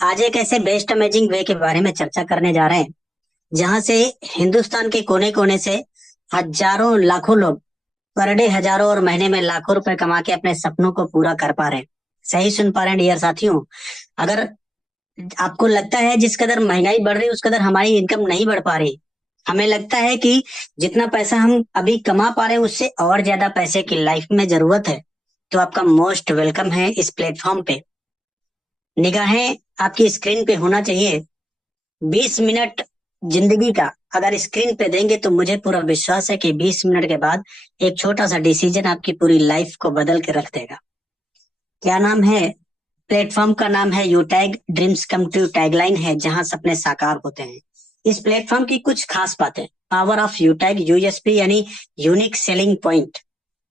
आज एक ऐसे बेस्ट अमेजिंग वे के बारे में चर्चा करने जा रहे हैं जहां से हिंदुस्तान के कोने कोने से हजारों लाखों लोग पर डे हजारों और महीने में लाखों रुपए कमा के अपने सपनों को पूरा कर पा रहे हैं। सही सुन पा रहे हैं डियर साथियों। अगर आपको लगता है जिस कदर महंगाई बढ़ रही है उस कदर हमारी इनकम नहीं बढ़ पा रही, हमें लगता है कि जितना पैसा हम अभी कमा पा रहे हैं उससे और ज्यादा पैसे की लाइफ में जरूरत है, तो आपका मोस्ट वेलकम है इस प्लेटफॉर्म पे। निगाहें आपकी स्क्रीन पे होना चाहिए। 20 मिनट जिंदगी का अगर स्क्रीन पे देंगे तो मुझे पूरा विश्वास है कि 20 मिनट के बाद एक छोटा सा डिसीजन आपकी पूरी लाइफ को बदल के रख देगा। क्या नाम है? प्लेटफॉर्म का नाम है यूटैग ड्रीम्स कम ट्रू। टैगलाइन है जहां सपने साकार होते हैं। इस प्लेटफॉर्म की कुछ खास बातें। पावर ऑफ यूटैग, यूएसपी यानी यूनिक सेलिंग पॉइंट।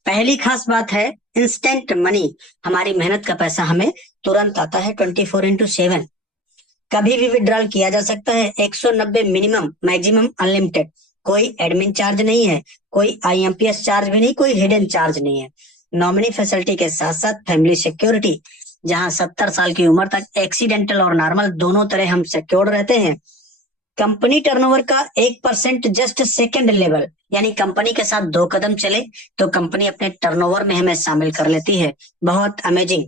पहली खास बात है इंस्टेंट मनी। हमारी मेहनत का पैसा हमें तुरंत आता है 24/7। कभी भी विड्रॉल किया जा सकता है। 190 मिनिमम, मैक्सिमम अनलिमिटेड। कोई एडमिन चार्ज नहीं है, कोई आईएमपीएस चार्ज भी नहीं, कोई हिडन चार्ज नहीं है। नॉमिनी फैसिलिटी के साथ साथ फैमिली सिक्योरिटी, जहां 70 साल की उम्र तक एक्सीडेंटल और नॉर्मल दोनों तरह हम सिक्योर्ड रहते हैं। कंपनी टर्नओवर का 1% जस्ट सेकंड लेवल, यानी कंपनी के साथ 2 कदम चले तो कंपनी अपने टर्नओवर में हमें शामिल कर लेती है। बहुत अमेजिंग।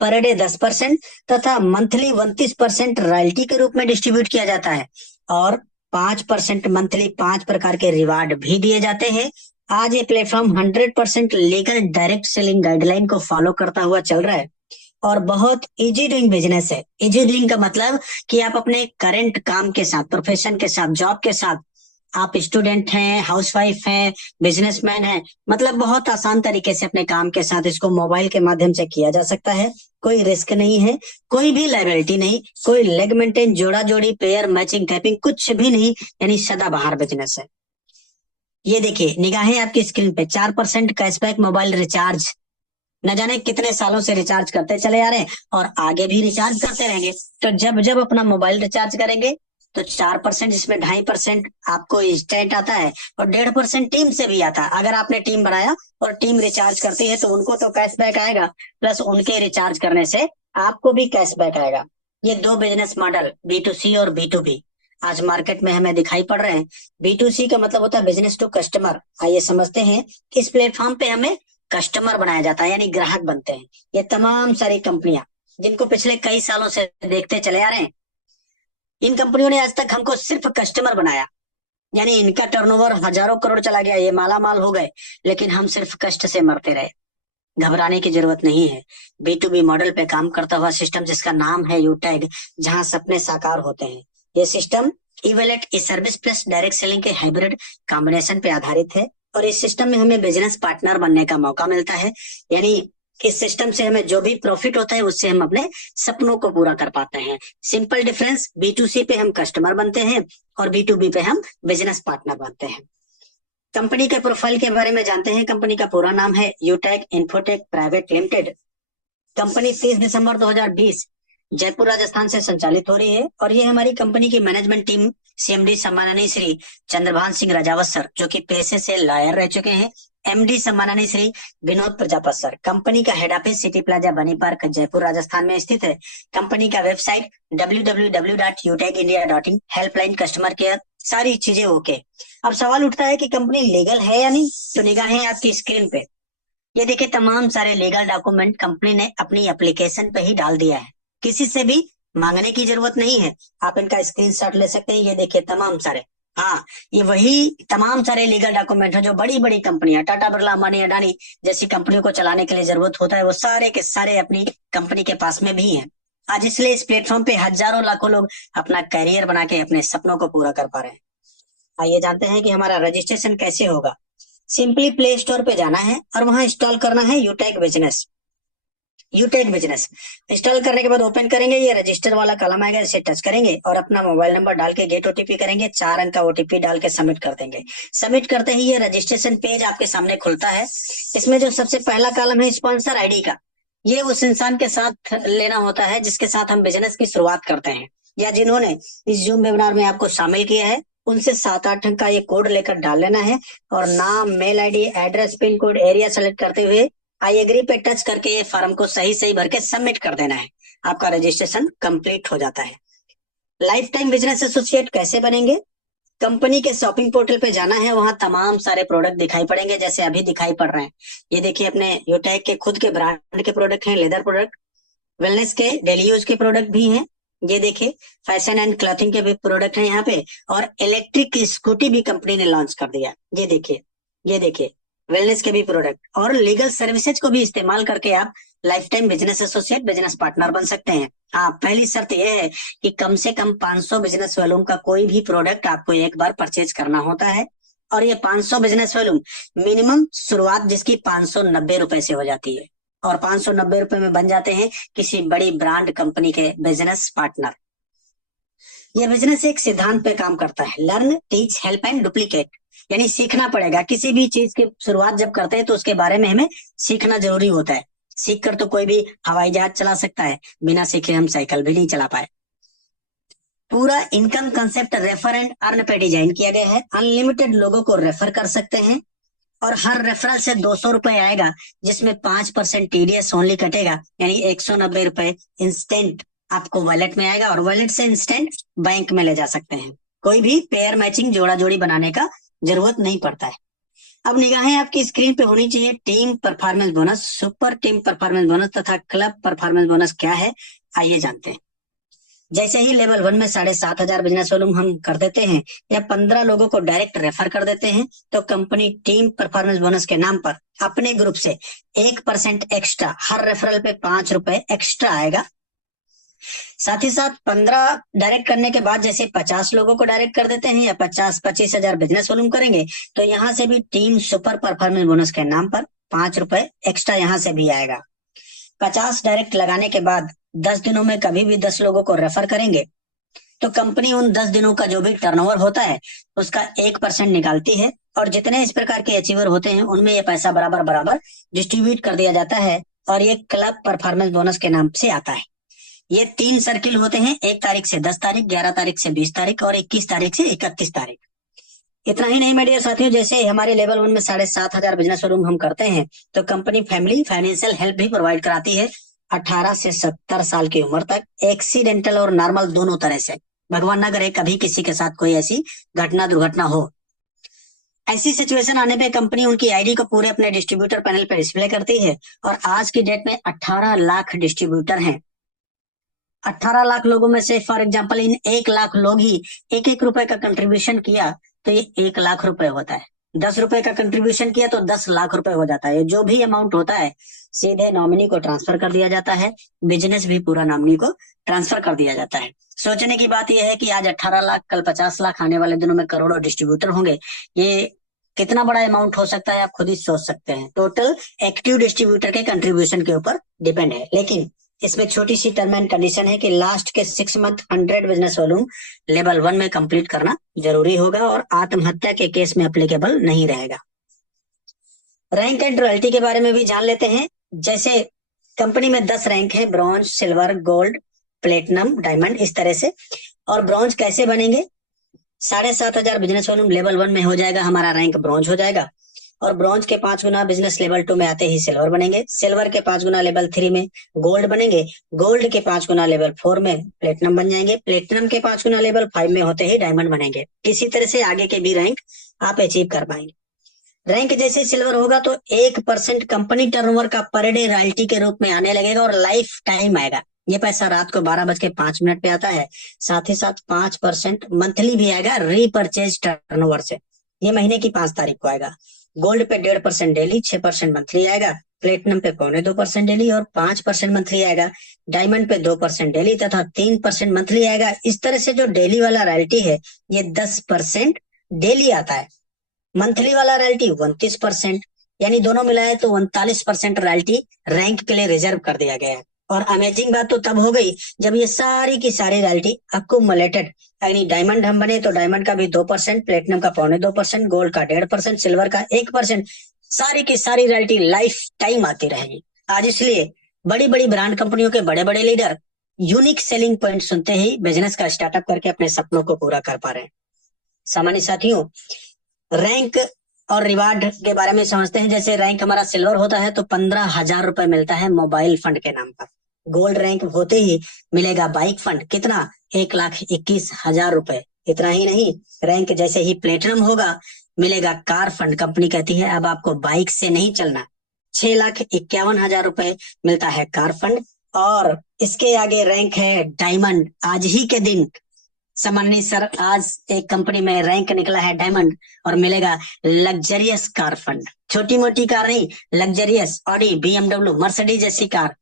पर डे 10% तथा मंथली 29% रॉयल्टी के रूप में डिस्ट्रीब्यूट किया जाता है और 5% मंथली 5 प्रकार के रिवार्ड भी दिए जाते हैं। आज ये platform 100% legal direct selling guideline को फॉलो करता हुआ चल रहा है और बहुत इजी डूइंग बिजनेस है। इजी डूइंग का मतलब कि आप अपने करंट काम के साथ, प्रोफेशन के साथ, जॉब के साथ, आप स्टूडेंट हैं, हाउसवाइफ हैं, बिजनेसमैन हैं, मतलब बहुत आसान तरीके से अपने काम के साथ इसको मोबाइल के माध्यम से किया जा सकता है। कोई रिस्क नहीं है, कोई भी लाइबिलिटी नहीं, कोई लेग मेंटेन, जोड़ा जोड़ी, पेयर मैचिंग, टैपिंग कुछ भी नहीं, यानी सदाबहार बिजनेस है। ये देखिए, निगाहें आपकी स्क्रीन पे। 4% कैशबैक मोबाइल रिचार्ज। न जाने कितने सालों से रिचार्ज करते चले आ रहे हैं और आगे भी रिचार्ज करते रहेंगे। तो जब जब अपना मोबाइल रिचार्ज करेंगे तो 4%, जिसमें 2.5% आपको इंस्टेंट आता है और 1.5% टीम से भी आता है। अगर आपने टीम बनाया और टीम रिचार्ज करती है तो उनको तो कैशबैक आएगा, प्लस उनके रिचार्ज करने से आपको भी कैशबैक आएगा। ये दो बिजनेस मॉडल, बी टू सी और बी टू बी, आज मार्केट में हमें दिखाई पड़ रहे हैं। बी टू सी का मतलब होता है बिजनेस टू कस्टमर। आइए समझते हैं कि इस प्लेटफॉर्म पे हमें कस्टमर बनाया जाता है, यानी ग्राहक बनते हैं। ये तमाम सारी कंपनियां जिनको पिछले कई सालों से देखते चले आ रहे हैं, इन कंपनियों ने आज तक हमको सिर्फ कस्टमर बनाया, यानी इनका टर्नओवर हजारों करोड़ चला गया, ये माला माल हो गए, लेकिन हम सिर्फ कष्ट से मरते रहे। घबराने की जरूरत नहीं है। बी टू बी मॉडल पे काम करता हुआ सिस्टम जिसका नाम है यूटैग, जहां सपने साकार होते हैं। ये सिस्टम इवेलेट ई सर्विस प्लस डायरेक्ट सेलिंग के हाइब्रिड कॉम्बिनेशन पे आधारित है और इस सिस्टम में हमें बिजनेस पार्टनर बनने का मौका मिलता है, यानी इस सिस्टम से हमें जो भी प्रॉफिट होता है उससे हम अपने सपनों को पूरा कर पाते हैं। सिंपल डिफरेंस, बी टू सी पे हम कस्टमर बनते हैं और बी टू बी पे हम बिजनेस पार्टनर बनते हैं। कंपनी के प्रोफाइल के बारे में जानते हैं। कंपनी का पूरा नाम है यूटेक इन्फोटेक प्राइवेट लिमिटेड। कंपनी 30 दिसंबर 2020 जयपुर राजस्थान से संचालित हो रही है और ये हमारी कंपनी की मैनेजमेंट टीम, सीएमडी सम्माननीय श्री चंद्रभान सिंह राजावत सर, जो कि पेशे से लॉयर रह चुके हैं। एमडी सम्माननीय श्री विनोद प्रजापत सर। कंपनी का हेड ऑफिस सिटी प्लाजा बनी पार्क जयपुर राजस्थान में स्थित है। कंपनी का website www.utegindia.in, helpline, customer care, सारी चीजें ओके। अब सवाल उठता है कि कंपनी लीगल है या नहीं, तो निगाहें आपकी स्क्रीन पे। ये देखिए, तमाम सारे लीगल डॉक्यूमेंट कंपनी ने अपनी एप्लीकेशन पे ही डाल दिया है, किसी से भी मांगने की जरूरत नहीं है। आप इनका स्क्रीनशॉट ले सकते हैं। ये देखिए तमाम सारे, हाँ, ये वही तमाम सारे लीगल डॉक्यूमेंट है जो बड़ी बड़ी कंपनियां, टाटा बिरला, अंबानी, अडानी जैसी कंपनियों को चलाने के लिए जरूरत होता है, वो सारे के सारे अपनी कंपनी के पास में भी है। आज इसलिए इस प्लेटफॉर्म पे हजारों लाखों लोग अपना करियर बना के अपने सपनों को पूरा कर पा रहे हैं। आइए जानते हैं कि हमारा रजिस्ट्रेशन कैसे होगा। सिंपली प्ले स्टोर पे जाना है और वहां इंस्टॉल करना है यूटेक बिजनेस। यूटेक बिजनेस इंस्टॉल करने के बाद ओपन करेंगे, ये रजिस्टर वाला कॉलम आएगा, इसे टच करेंगे और अपना मोबाइल नंबर डाल के गेट ओटीपी करेंगे। 4 अंक का ओटीपी डाल के सबमिट कर देंगे। सबमिट करते ही ये रजिस्ट्रेशन पेज आपके सामने खुलता है। इसमें जो सबसे पहला कॉलम है स्पॉन्सर आईडी का, ये उस इंसान के साथ लेना होता है जिसके साथ हम बिजनेस की शुरुआत करते हैं या जिन्होंने इस जूम वेबिनार में आपको शामिल किया है। उनसे 7-8 अंक का ये कोड लेकर डाल लेना है और नाम, mail ID, address, pin code, area select करते हुए आई एग्री पे टच करके ये फॉर्म को सही सही भर के सबमिट कर देना है। आपका रजिस्ट्रेशन कंप्लीट हो जाता है। लाइफ टाइम बिजनेस एसोसिएट कैसे बनेंगे? कंपनी के शॉपिंग पोर्टल पे जाना है, वहां तमाम सारे प्रोडक्ट दिखाई पड़ेंगे जैसे अभी दिखाई पड़ रहे हैं। ये देखिए अपने यूटेक के खुद के ब्रांड के प्रोडक्ट हैं, लेदर प्रोडक्ट, वेलनेस के डेली यूज के प्रोडक्ट भी हैं। ये देखिए फैशन एंड क्लॉथिंग के भी प्रोडक्ट हैं यहाँ पे, और इलेक्ट्रिक स्कूटी भी कंपनी ने लॉन्च कर दिया। ये देखिए वेलनेस के भी प्रोडक्ट, और लीगल सर्विसेज को भी इस्तेमाल करके आप life time business associate, business partner बन सकते हैं। हाँ, पहली शर्त यह है कि कम से कम 500 बिजनेस वॉल्यूम का कोई भी प्रोडक्ट आपको एक बार परचेज करना होता है, और ये 500 बिजनेस वॉल्यूम मिनिमम शुरुआत जिसकी 590 रुपए से हो जाती है, और 590 रुपए में बन जाते हैं किसी बड़ी ब्रांड कंपनी के बिजनेस पार्टनर। यह बिजनेस एक सिद्धांत पे काम करता है, learn teach help and duplicate, यानी सीखना पड़ेगा। किसी भी चीज की शुरुआत जब करते हैं तो उसके बारे में हमें सीखना जरूरी होता है। सीख कर तो कोई भी हवाई जहाज चला सकता है, बिना सीखे हम साइकिल भी नहीं चला पाए। पूरा income concept refer and earn पे डिजाइन किया गया है। अनलिमिटेड लोगों को रेफर कर सकते हैं, और हर रेफरल से 200 रुपए आएगा, जिसमें 5% टीडीएस ओनली कटेगा, यानी 190 रुपए इंस्टेंट आपको वॉलेट में आएगा, और वॉलेट से इंस्टेंट बैंक में ले जा सकते हैं। कोई भी पेयर मैचिंग जोड़ा जोड़ी बनाने का जरूरत नहीं पड़ता है। अब निगाहें आपकी स्क्रीन पे होनी चाहिए। Team performance bonus, super team performance bonus तथा क्लब परफॉर्मेंस बोनस क्या है, आइए जानते हैं। जैसे ही लेवल 1 में 7,500 बिजनेस वॉल्यूम हम कर देते हैं, या 15 लोगों को डायरेक्ट रेफर कर देते हैं, तो कंपनी टीम परफॉर्मेंस बोनस के नाम पर अपने ग्रुप से 1% एक्स्ट्रा, हर रेफरल पे 5 रुपए एक्स्ट्रा आएगा। साथ ही साथ 15 डायरेक्ट करने के बाद जैसे 50 लोगों को डायरेक्ट कर देते हैं, या 25,000 बिजनेस वॉल्यूम करेंगे, तो यहाँ से भी टीम सुपर परफॉर्मेंस बोनस के नाम पर 5 रुपए एक्स्ट्रा यहाँ से भी आएगा। 50 डायरेक्ट लगाने के बाद 10 दिनों में कभी भी 10 लोगों को रेफर करेंगे, तो कंपनी उन 10 दिनों का जो भी टर्नओवर होता है उसका 1% निकालती है, और जितने इस प्रकार के अचीवर होते हैं उनमें ये पैसा बराबर बराबर डिस्ट्रीब्यूट कर दिया जाता है, और ये क्लब परफॉर्मेंस बोनस के नाम से आता है। ये 3 सर्किल होते हैं, 1 तारीख से 10 तारीख, 11 तारीख से 20 तारीख, और 21 तारीख से 31 तारीख। इतना ही नहीं मेरे डियर साथियों, जैसे हमारे लेवल 1 में 7,500 बिजनेस वॉल्यूम हम करते हैं, तो कंपनी फैमिली फाइनेंशियल हेल्प भी प्रोवाइड कराती है 18 से 70 साल की उम्र तक, एक्सीडेंटल और नॉर्मल दोनों तरह से। भगवान ना करे कभी किसी के साथ कोई ऐसी घटना दुर्घटना हो। ऐसी सिचुएशन आने पे कंपनी उनकी आईडी को पूरे अपने डिस्ट्रीब्यूटर पैनल पे डिस्प्ले करती है, और आज की डेट में 18 लाख डिस्ट्रीब्यूटर हैं। 18 लाख लोगों में से फॉर एग्जांपल इन 1 लाख लोग ही 1-1 रुपए का कंट्रीब्यूशन किया, तो ये 1 लाख रुपए होता है। 10 रुपए का कंट्रीब्यूशन किया तो 10 लाख रुपए हो जाता है। जो भी अमाउंट होता है सीधे नॉमिनी को ट्रांसफर कर दिया जाता है, बिजनेस भी पूरा नॉमिनी को ट्रांसफर कर दिया जाता है। सोचने की बात यह है कि आज 18 लाख, कल 50 लाख, आने वाले दिनों में करोड़ों डिस्ट्रीब्यूटर होंगे। ये कितना बड़ा अमाउंट हो सकता है आप खुद ही सोच सकते हैं। टोटल एक्टिव डिस्ट्रीब्यूटर के कंट्रीब्यूशन के ऊपर डिपेंड है, लेकिन इसमें छोटी सी टर्म एंड कंडीशन है कि लास्ट के 6 मंथ 100 बिजनेस वॉल्यूम लेवल 1 में कंप्लीट करना जरूरी होगा, और आत्महत्या के केस में एप्लीकेबल नहीं रहेगा। रैंक एंड रॉयल्टी के बारे में भी जान लेते हैं। जैसे कंपनी में 10 रैंक है, bronze, silver, gold, platinum, diamond, इस तरह से। और ब्रॉन्ज कैसे बनेंगे? 7,500 बिजनेस वॉल्यूम लेवल 1 में हो जाएगा, हमारा रैंक ब्रॉन्ज हो जाएगा, और ब्रॉन्ज के 5 गुना बिजनेस लेवल 2 में आते ही सिल्वर बनेंगे, सिल्वर के 5 गुना लेवल 3 में गोल्ड बनेंगे, गोल्ड के 5 गुना लेवल 4 में प्लेटिनम बन जाएंगे, प्लेटिनम के 5 गुना लेवल 5 में होते ही डायमंड बनेंगे। इसी तरह से आगे के भी रैंक आप अचीव कर पाएंगे। रैंक जैसे सिल्वर होगा तो 1% कंपनी टर्नओवर का पर डे रॉयल्टी के रूप में आने लगेगा, और लाइफ टाइम आएगा। ये पैसा रात को 12:05 पे आता है। साथ ही साथ 5% मंथली भी आएगा रीपरचेज टर्नओवर से, ये महीने की 5 तारीख को आएगा। गोल्ड पे 1.5% डेली, 6% मंथली आएगा, प्लेटिनम पे 0.25% डेली और 5% मंथली आएगा, डायमंड पे 2% डेली तथा 3% मंथली आएगा। इस तरह से जो डेली वाला रॉयल्टी है ये 10% डेली आता है। मंथली वाला रॉयल्टी 29%, यानी दोनों मिलाए तो 39% रॉयल्टी रैंक के लिए रिजर्व कर दिया गया है। और अमेजिंग बात तो तब हो गई जब ये सारी की सारी रॉयल्टी अक्यूमुलेटेड, यानी डायमंड हम बने तो डायमंड का भी 2%, प्लेटिनम का 0.25%, गोल्ड का 1.5%, सिल्वर का 1%, सारी की सारी रॉयल्टी लाइफ टाइम आती रहेगी। आज इसलिए बड़ी बड़ी ब्रांड कंपनियों के बड़े बड़े लीडर यूनिक सेलिंग पॉइंट सुनते ही बिजनेस का स्टार्टअप करके अपने सपनों को पूरा कर पा रहे हैं। सामान्य साथियों, रैंक और रिवार्ड के बारे में समझते हैं। जैसे रैंक हमारा सिल्वर होता है तो 15,000 रुपए मिलता है मोबाइल फंड के नाम पर। गोल्ड रैंक होते ही मिलेगा बाइक फंड, कितना, 1,21,000 रुपए। इतना ही नहीं, रैंक जैसे ही प्लेटिनम होगा मिलेगा कार फंड। कंपनी कहती है अब आपको बाइक से नहीं चलना, 6,51,000 रुपए मिलता है कार फंड। और इसके आगे रैंक है डायमंड। आज ही के दिन सामान्य सर, आज एक कंपनी में रैंक निकला है डायमंड, और मिलेगा लग्जरियस कार फंड। छोटी मोटी कार नहीं, लग्जरियस, ऑडी, बीएमडब्ल्यू, मर्सिडीज जैसी कार।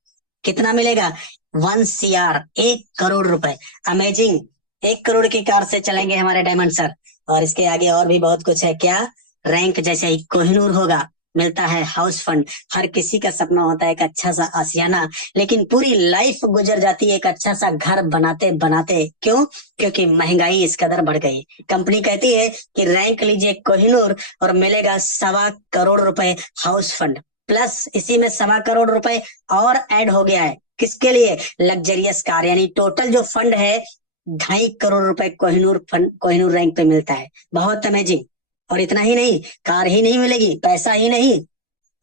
कितना मिलेगा, 1 CR, 1 करोड़ रुपए। अमेजिंग, 1 करोड़ की कार से चलेंगे हमारे डायमंड सर। और इसके आगे और भी बहुत कुछ है। क्या, रैंक जैसे ही कोहिनूर होगा मिलता है हाउस फंड। हर किसी का सपना होता है एक अच्छा सा आशियाना, लेकिन पूरी लाइफ गुजर जाती है एक अच्छा सा घर बनाते बनाते। क्यों? क्योंकि महंगाई इस कदर बढ़ गई। कंपनी कहती है कि रैंक लीजिए कोहिनूर और मिलेगा 1.25 करोड़ रुपए हाउस फंड। प्लस इसी में 1.25 करोड़ रुपए और ऐड हो गया है, किसके लिए, लग्जरियस कार। यानी टोटल जो फंड है 2.5 करोड़ रुपए कोहिनूर फंड, कोहिनूर रैंक पे मिलता है। बहुत अमेजिंग। और इतना ही नहीं, कार ही नहीं मिलेगी, पैसा ही नहीं,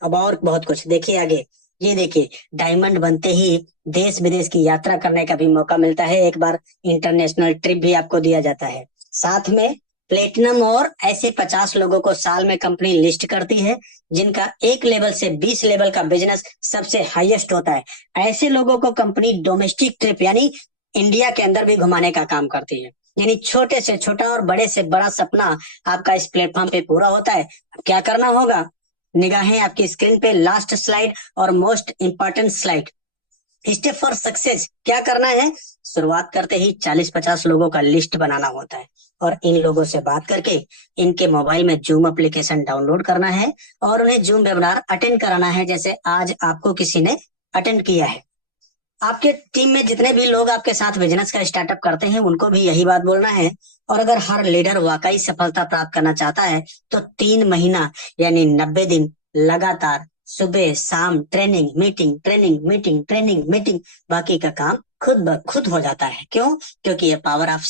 अब और बहुत कुछ। देखिए आगे, ये देखिए, डायमंड बनते ही देश विदेश की यात्रा करने का भी मौका मिलता है। एक बार इंटरनेशनल ट्रिप भी आपको दिया जाता है। साथ में प्लेटिनम और ऐसे 50 लोगों को साल में कंपनी लिस्ट करती है जिनका 1 लेवल से 20 लेवल का बिजनेस सबसे हाईएस्ट होता है। ऐसे लोगों को कंपनी डोमेस्टिक ट्रिप यानी इंडिया के अंदर भी घुमाने का काम करती है। यानी छोटे से छोटा और बड़े से बड़ा सपना आपका इस प्लेटफॉर्म पे पूरा होता है। अब क्या करना होगा, निगाहें आपकी स्क्रीन पे, लास्ट स्लाइड और most important slide. Step for success, क्या करना है, शुरुआत करते ही 40-50 लोगों का लिस्ट बनाना होता है और इन लोगों से बात करके इनके मोबाइल में जूम एप्लीकेशन डाउनलोड करना है और उन्हें जूम वेबिनार अटेंड कराना है, जैसे आज आपको किसी ने अटेंड किया है। आपके टीम में जितने भी लोग आपके साथ बिजनेस का स्टार्टअप करते हैं उनको भी यही बात बोलना है। और अगर हर लीडर वाकई सफलता प्राप्त करना चाहता है तो 3 महीना यानी 90 दिन लगातार सुबह शाम training meeting, training meeting, training meeting, बाकी का काम खुद ब खुद हो जाता है। क्यों? क्योंकि ये पावर ऑफ